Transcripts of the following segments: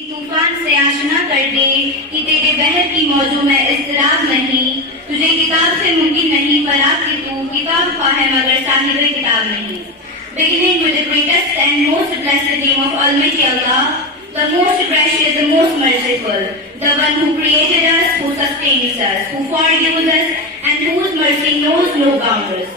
طوفان سے آشنا کر دے کہ تیرے بہر کی موضوع میں اضطراب نہیں، تجھے کتاب سے ممکن نہیں فراق کہ تو کتاب خواہ ہے مگر صاحب کتاب نہیں. Beginning with the greatest and most blessed name of Almighty Allah, the most gracious, the most merciful, the one who created us, who sustains us, who forgives us, and whose mercy knows no bounds.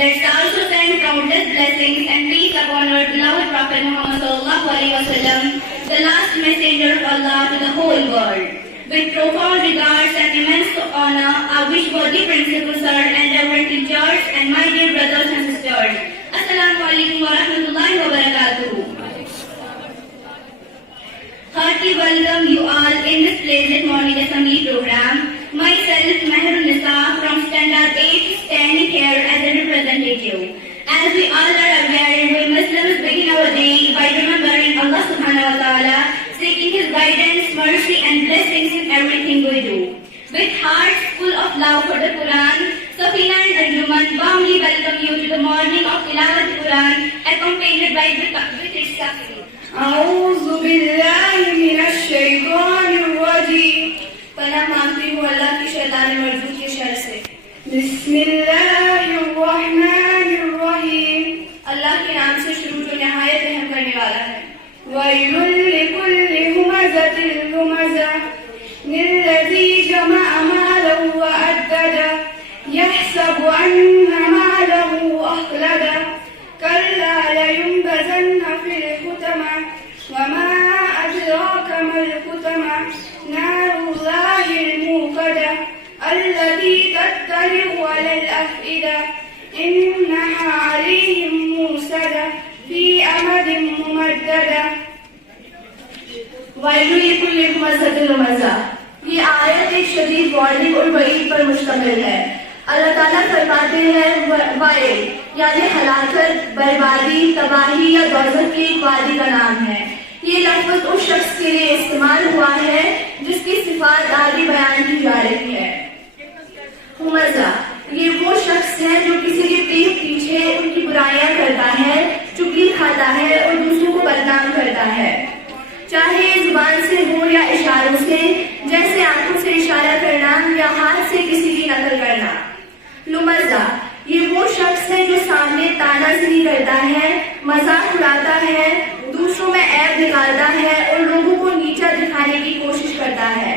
Let's also send countless blessings and peace upon our beloved Prophet Muhammad sallallahu alaihi wasallam, the last messenger of Allah to the whole world. With profound regards and immense honor, our wishworthy principal sir and reverend teachers and my dear brothers and sisters, Assalamu alaikum wa rahmatullahi wa barakatuh. Hearty welcome you all in this pleasant morning assembly program. Myself, Mehrun Nisa from Standard 8, standing here as a representative. As we all are aware, we Muslims begin our day by remembering Allah subhanahu wa ta'ala, seeking His guidance, mercy and blessings in everything we do. With hearts full of love for the Quran, Safina and Arjuman warmly welcome you to the morning of Tilawat Quran, accompanied by with its tafsir. أعوذ بالله من الشيطان الرجيم. پناہ مانگتی ہوں اللہ کی شیطان مردود کے شر سے. بسم الله الرحمن الرحيم. اللہ کے نام سے شروع جو نہایت رحم کرنے والا ہے. ويل لكل همزة لمزة الذي جمع مالا وعدده يحسب أن ماله أخلده كلا لينبذن في الحطمة وما أدراك ما الحطمة نار الله الموقدة التي تطلع على الأفئدة إنها عليهم موصدة في أمد ممددة. وَيْلٌ لِكُلِّ هُمَزَةٍ لُمَزَةٍ. یہ آیت ایک شدید وارننگ اور وعید پر مشتمل ہے. اللہ تعالیٰ فرماتے ہیں وائل یعنی ہلاکت، بربادی، تباہی یا دوزخ کی ایک وادی کا نام ہے. یہ لفظ اس شخص کے لیے استعمال ہوا ہے جس کی صفات آگے بیان کی جا رہی ہے. ہمزہ یہ وہ شخص ہے جو کسی کے پیٹ پیچھے ان کی برائیاں کرتا ہے، چگلی کھاتا ہے اور دوسروں کو بدنام کرتا ہے، چاہے زبان سے ہو یا اشاروں سے، جیسے آنکھوں سے اشارہ کرنا یا ہاتھ سے کسی کی نقل کرنا. لمزہ یہ وہ شخص ہے جو سامنے تانا زنی کرتا ہے، مذاق اڑاتا ہے، دوسروں میں عیب نکالتا ہے اور لوگوں کو نیچا دکھانے کی کوشش کرتا ہے.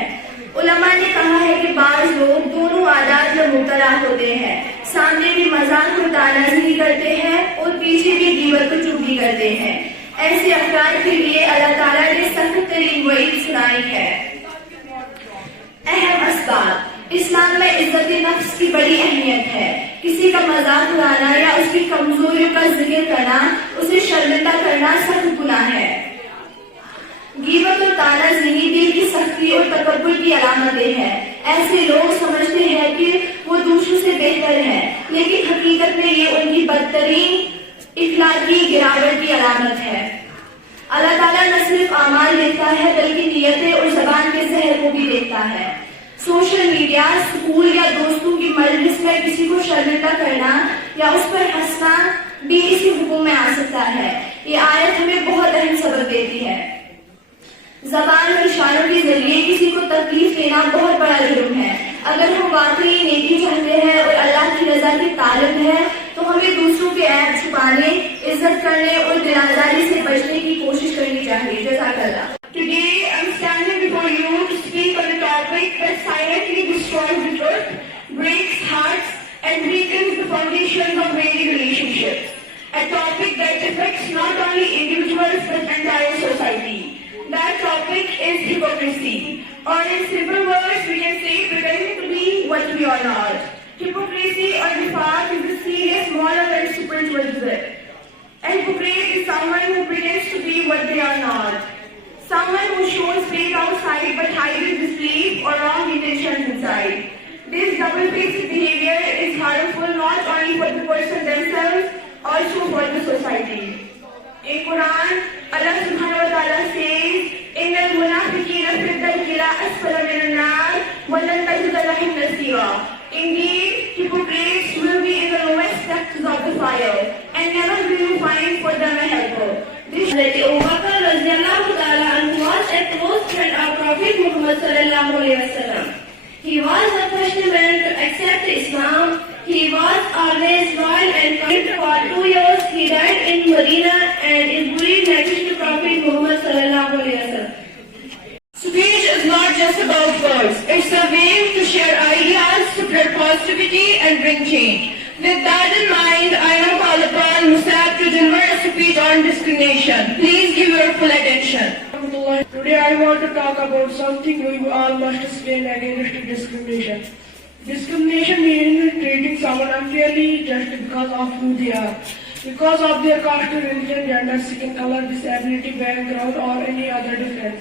علماء نے کہا ہے کہ بعض لوگ دونوں عادات میں مبتلا ہوتے ہیں، سامنے بھی مذاق اور تانا زنی کرتے ہیں اور پیچھے بھی غیبت و چغلی کرتے ہیں. ایسے افراد کے لیے اللہ تعالیٰ نے سخت ترین وعید سنائی ہے. اہم اسباب. اسلام میں عزت نفس کی بڑی اہمیت ہے. کسی کا مذاق اڑانا یا اس کی کمزوریوں کا ذکر کرنا، اسے شرمندہ کرنا سخت گناہ ہے. غیبت اور تانا زنی دل کی سختی اور تکبر کی علامتیں ہیں. ایسے لوگ سمجھتے ہیں کہ وہ دوسروں سے بہتر ہیں، لیکن حقیقت میں یہ ان کی بدترین اخلاقی گراوٹ کی علامت ہے. اللہ تعالیٰ نہ صرف اعمال دیکھتا ہے بلکہ نیتیں اور زبان کے زہر کو بھی دیکھتا ہے. سوشل میڈیا، اسکول یا دوستوں کی مجلس میں کسی کو شرمندہ کرنا یا اس پر ہنسنا بھی اسی حکم میں آ سکتا ہے. یہ آیت ہمیں بہت اہم سبق دیتی ہے. زبان اور اشاروں کے ذریعے کسی کو تکلیف دینا بہت بڑا جرم ہے. اگر ہم واقعی نیکی چاہتے ہیں اور اللہ کی رضا کے طالب ہیں تو ہمیں دوسروں کے عیب چھپانے، عزت کرنے اور دل آزاری سے بچنے کی کوشش کرنی چاہیے. جزاک اللہ. Today I'm standing before you to speak on a topic that silently destroys the truth, breaks hearts, and weakens the foundations of many relationships. A topic that affects not only individuals but entire society. That topic is hypocrisy. Or in simple words, we can say pretending to be what we are not. Hypocrisy or nifaq is a serious moral and spiritual sin. A hypocrite is someone who pretends to be what they are not. Someone who shows faith outside but hides his belief or wrong intentions inside. This double-faced behavior is harmful not only for the person themselves, also for the society. In Quran, Allah subhanahu wa ta'ala says, إِنَّ الْمُنَافِقِينَ فِي الدَّرْكِ الْأَسْفَلِ مِنَ النَّارِ وَلَن تَجِدَ لَهُمْ نَصِيرًا. Indeed, hypocrites will be in the lowest depths of the fire, and never will you find for them a helper. Hazrat Abu Bakr radiyallahu ta'ala anhu was a close friend of Prophet Muhammad sallallahu alaihi wasallam. He was the first man to accept Islam. He was always loyal and committed. For 2 years he died in Medina and is buried next to Prophet Muhammad sallallahu alaihi wasallam. Speech is not just about words. It's a way to share ideas, to spread positivity and bring change. With that in mind, I now call upon Musab to deliver a speech on discrimination. Please give your full attention. Today I want to talk about something we all must stand against discrimination. Discrimination means treating someone unfairly just because of who they are, because of their caste, religion, gender, skin color, disability, background or any other difference.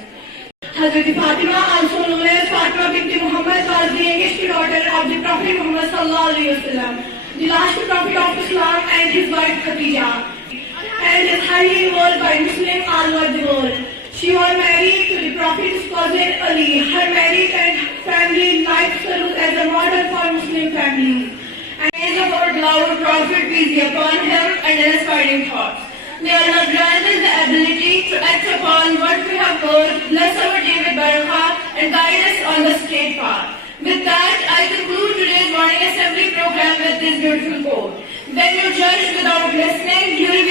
Hazrat Fatima, also known as Fatima bint Muhammad, was the youngest daughter of the Prophet Muhammad sallallahu alaihi wasallam, the last prophet of Islam, and his wife Khadija, and is highly involved by Muslim all over the world. She was married to the Prophet's cousin Ali. Her marriage and family life serves as a model for Muslim families. And is of our beloved Prophet, peace be upon him, and inspiring thoughts. May Allah grant us the ability to act upon what we have heard, bless our day with barakah, and guide us on the straight path. With that, I conclude today's morning assembly program with this beautiful quote. When you judge without listening, you will